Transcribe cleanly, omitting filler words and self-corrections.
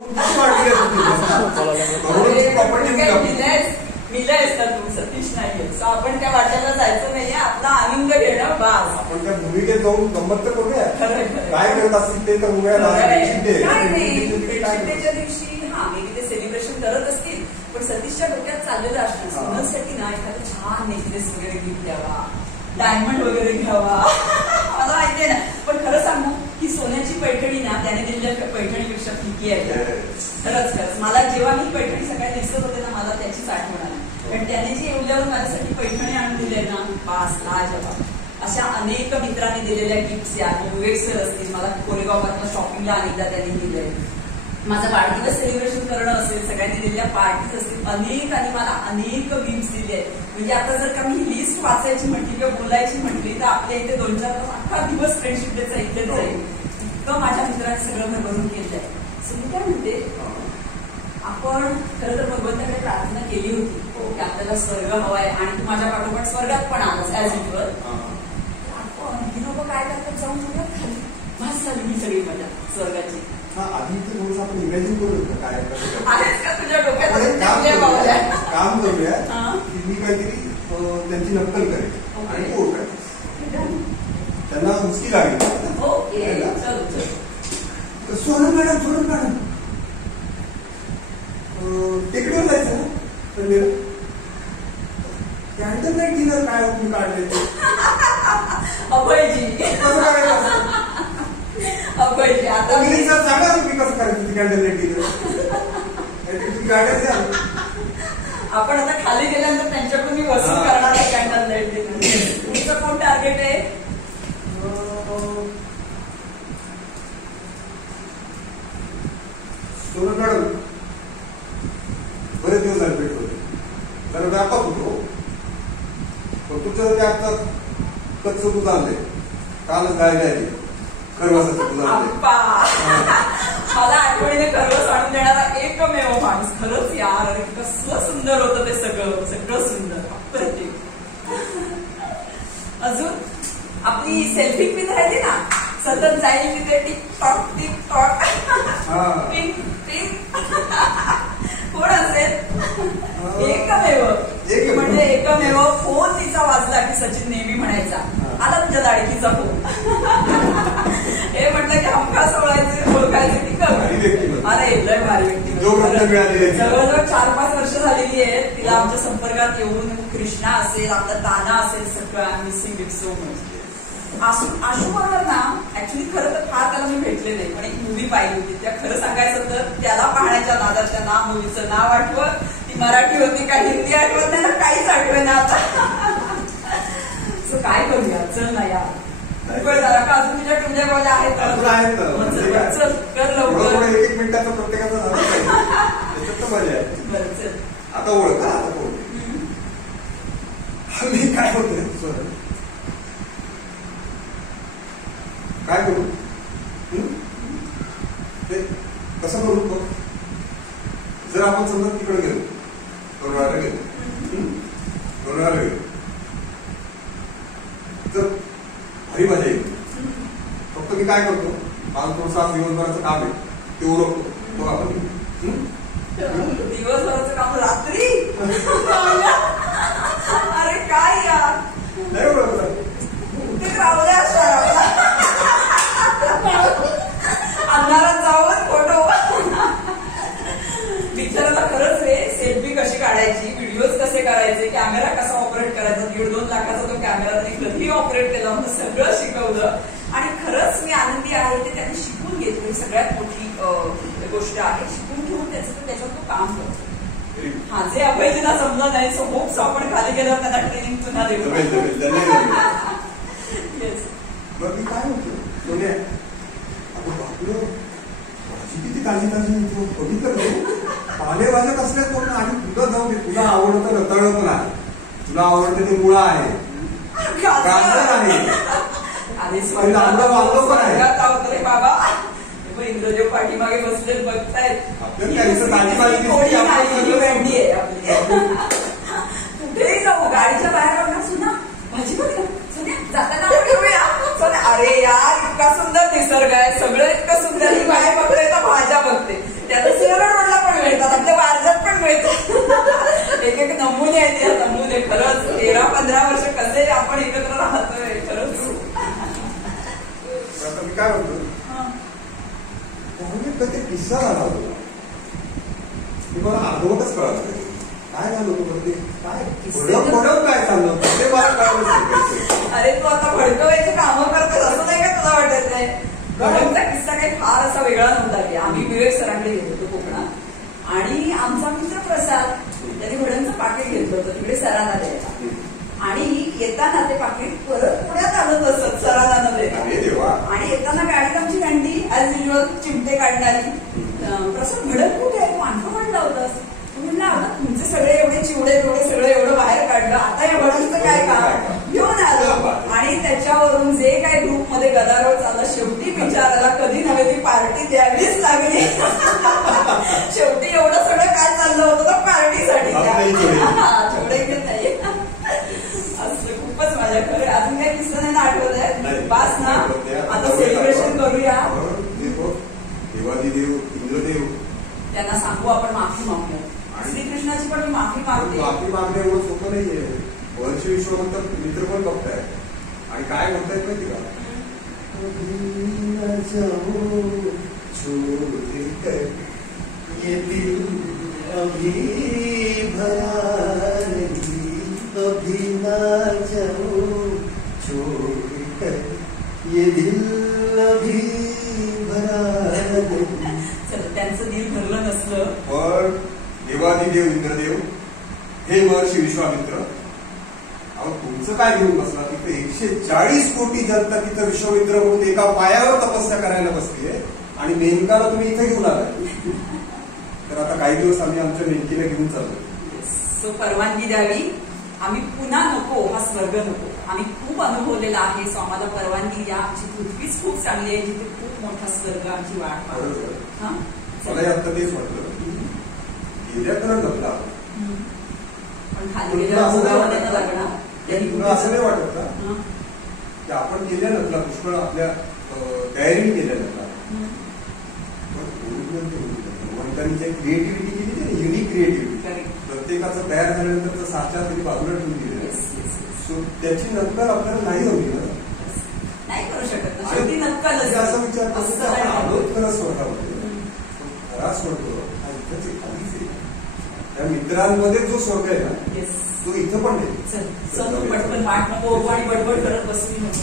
सतीश नाहीये. आपण त्या वाट्याला जायचं नाहीये, आपला आनंद घेणं बास. आपण त्या भूमिकेत जाऊन गंमत तर करूया. काय करत असतील ते तर फ्रेंडशिप डेच्या दिवशी मी ते सेलिब्रेशन करत असतील, पण सतीशच्या डोक्यात चाललेलं असतं सोनसाठी ना एखादं छान नेकलेस वगैरे गिफ्ट द्यावा, डायमंड वगैरे घ्यावा. मला माहितीये ना, पण खरं सांगू की सोन्याची पैठणी ना त्याने दिलेल्या पैठणीपेक्षा फिकी आहे. खरंच मला जेव्हा मी पैठणी सकाळी दिसत होते ना, मला त्याचीच आठवण आली. पण त्याने जी एवढ्यावर माझ्यासाठी पैठणी आणून दिले ना, बास लाजवाब. अशा अनेक मित्रांनी दिलेल्या गिफ्ट्स या विवेक सर असतील, मला कोरेगावपासून शॉपिंगला अनेकदा त्यांनी दिलंय. माझा वाढदिवस सेलिब्रेशन करणं असेल, सगळ्यांनी दिलेल्या पार्टीज असतील, अनेक आणि मला अनेक गिफ्ट्स दिले. म्हणजे आता जर का मी लिस्ट वाचायची म्हटली किंवा बोलायची म्हटली तर आपल्या इथे 2-4 तास अख्खा दिवस फ्रेंडशिप डेचा इथेच जाईल. इतकं माझ्या मित्रांनी सगळं भरभरून केलंय. सो मी काय म्हणते, आपण खरं तर भगवंताकडे प्रार्थना केली होती की आपल्याला स्वर्ग हवाय आणि तू माझ्या पाठोपाठ स्वर्गात पण आलास ऍज युजल. आपण ही लोक काय करतात, जाऊन सगळ्यात खाली भास झाली ही सगळी मजा स्वर्गाची. आधी थोडंसं आपण इमॅजिन करू काय तुझ्या डोक्यात काम करूया की मी काहीतरी त्यांची नक्कल करेन आणि ओळखाय त्यांना मुस्की लागेल. सोनल मॅडम टेकडीवर जायचं ना, कॅन्डल लाईट डिनर काय तुम्ही काढले अभयजी, कसं करायचं अभयजी आता सांगा तुम्ही कसं करायचं कॅन्डल लाईट डिनर. तुम्ही गाड्या द्या, आपण आता खाली गेल्यानंतर त्यांच्याकडून मी वसूल करणार आहे कॅन्डल लाईट डिनर. तुमचं कोण टार्गेट आहे? सोनल मॅडम बरेच दिवस झाले भेट होते, जरा व्यापात होतो. पण तुमच्या आता कच्चं दूध आणलंय, कालच गाय द्यायची खरवसाचं दूध आणलंय. मला आठवणीने खरवस आणून देणारा एकमेव माणूस. खरंच यार, कसलं सुंदर होतं ते सगळं सुंदर अप्रतिम. अजून आपली सेल्फी पिन राहिली ना, सतत जाईल तिथे टिकटॉक कोण असेल? एकमेव म्हणजे एकमेव फोन तिचा वाजला की सचिन नेहमी म्हणायचा, आला तुझ्या लाडकीचा फोन. हे म्हटलं की हमखास ओळखायचे की अरे लय भारी व्यक्ती. जवळजवळ 4-5 वर्ष झालेली आहेत तिला आमच्या संपर्कात येऊन. कृष्णा असेल, आपला ताना असेल, सगळं मिसिंग इट सो मच. आशुबरोबर ना ऍक्च्युली खरं तर फार त्याला मी भेटले नाही, पण एक मूवी पाहिली होती. त्या खरं सांगायचं तर त्याला पाहण्याच्या नादाच्या मूवीचं नाव आठवत, ती मराठी होती का हिंदी आठवत नाही ना, काहीच आठवत ना आता. सो काय करूया, चल ना यार जरा का अजून तुझ्या टुंड्या बावल्या आहेत. चल कर लवकर, 1 मिनिटाचा प्रत्येकाचा आता ओळखा. आता मी काय होतोय काय करू, कसं करू? जर आपण समजा तिकडे गेलो, लोणावळ्याला गेलो तर भारी मजा येईल. फक्त मी काय करतो, माझं थोडंसं दिवसभराचं काम आहे ते ओळखतो, मग आपण दिवसभराचं काम रात्री. अरे काय यार, नाही ओळखलं ते रावल्या अंधारात जाऊन फोटो. बिचाराला खरंच रे, सेल्फी कशी काढायची, व्हिडिओज कसे करायचे, कॅमेरा कसा ऑपरेट करायचा, 1.5-2 लाखाचा तो कॅमेरा त्यांनी कधी ऑपरेट केला होता, सगळं शिकवलं. आणि खरंच मी आनंदी आहे ते त्यांनी शिकून घेतलं. ही सगळ्यात मोठी गोष्ट आहे, शिकून घेऊन त्याच्यावर तो काम करतो. हा जे अभयजीला समजा नाही, सो होप्स आपण खाली गेल्यावर त्यांना ट्रेनिंग पुन्हा देऊ. मी काय म्हणतो सोन्या, भाजी किती ताजी बघितलं पालेभाज्या कसल्या कोण आणि तुला जाऊ दे, तुला आवडतं रताळं पण आहे, तुला आवडतं ते मुळा आहे, गाजर आहे, आंबा वांगो पण आहे. बाबा इंद्रदेव पाठीमागे बसले बघतायत, कुठेही जाऊ गाडीच्या बाहेर बघा, सुना भाजी बघ जाताना घेऊया. अरे यार इतका सुंदर निसर्ग आहे, सगळं इतकं सुंदर. ही बाहेर बघते तर भाज्या बघते, त्यात किस्सा झाला होता ते मला अर्धवटच कळालं काय झालं होतं ते काय भडक काय चाललं होतं ते मला कळलं नाही. अरे तू आता भडकवायचे कामं करतोस असं नाही का तुला वाटत नाही. भडकचा किस्सा काही फार असा वेगळा नव्हता की आम्ही विवेक सरांकडे गेलो होतो कोकणात आणि आमचा मित्र प्रसाद त्यांनी भडकचं पाकिट घेतलं होतं तिकडे सरांना द्यायला आणि येताना ते पाकिट परत पुण्यात आणत असत सरांना न देता आणि येताना गाडीत आमची घंटी ऍज युजल चिमटे काढणारी प्रसाद भडक कुठे आहे मांडव म्हणला होतास म्हणलं आता तुमचे सगळे एवढे चिवडे तेवढे सगळं एवढं बाहेर काढलं आता या भडकचं काय काम घेऊन आलो आणि त्याच्यावरून जे काय ग्रुपमध्ये गदारोळ चालला शेवटी विचारायला कधी नव्हे ती पार्टी द्यावीच लागली. शेवटी एवढं सगळं काय चाललं होतं तर पार्टीसाठी चिवडे घेत नाही असं खूपच माझ्या खरं अजून काही किस्सा नाही आठवलंय बास ना आता सेलिब्रेशन करूया. देवादिदेव इंद्रदेव त्यांना सांगू आपण माफी मागूया. श्रीकृष्णाची पण मी माफी मागते. माफी मागणे एवढं सोपं नाहीये. वर्ष विश्वानंतर मित्र पण बघताय आणि काय म्हणतायत माहिती का ये दिल अभी भरा नहीं अभी ना जाओ छोड़कर ये दिल अभी भरा नहीं. त्यांचं दिल भरलं नसलं पण देवादिदेव इंद्रदेव हे महर्षी विश्वामित्र अहो तुमचं काय घेऊन बसला तिथे 140 कोटी जनता तिथं विश्वामित्र म्हणून एका पायावर तपस्या करायला बसलीये आणि मेनकाला तुम्ही इथे घेऊन आलाय. तर आता काही दिवस आम्ही आमच्या मेनकीला घेऊन चाललो. सो परवानगी द्यावी. आम्ही पुन्हा नको हा स्वर्ग नको. आम्ही खूप अनुभवलेला आहे. सो आम्हाला परवानगी द्या. आमची पृथ्वीच खूप चांगली आहे जिथे खूप मोठा स्वर्ग आमची वाट पाहतो. मला आता तेच म्हटलं गेल्या तर लग्न पण खाली गेल्यावर लागणार. तुला असं नाही वाटत का की आपण गेल्या नसला पुष्कळ आपल्या तयारीने गेल्या नसला पण जे क्रिएटिव्हिटी केली ना युनिक क्रिएटिव्हिटी प्रत्येकाचं तयार झाल्यानंतर साच्या तरी बाजूला ठेवून दिलेलं सो त्याची नक्कल आपल्याला नाही होती ना नाही करू शकत शेवटी नक्कल असा विचार करतो आपण आलोच खरं स्वर्गामध्ये खरा स्वर्ग हा इथंच खालीच आहे. त्या मित्रांमध्ये जो स्वर्ग आहे ना तो इथं पण नाही. पटकन वाट नको आणि बडबड करत बसली नको.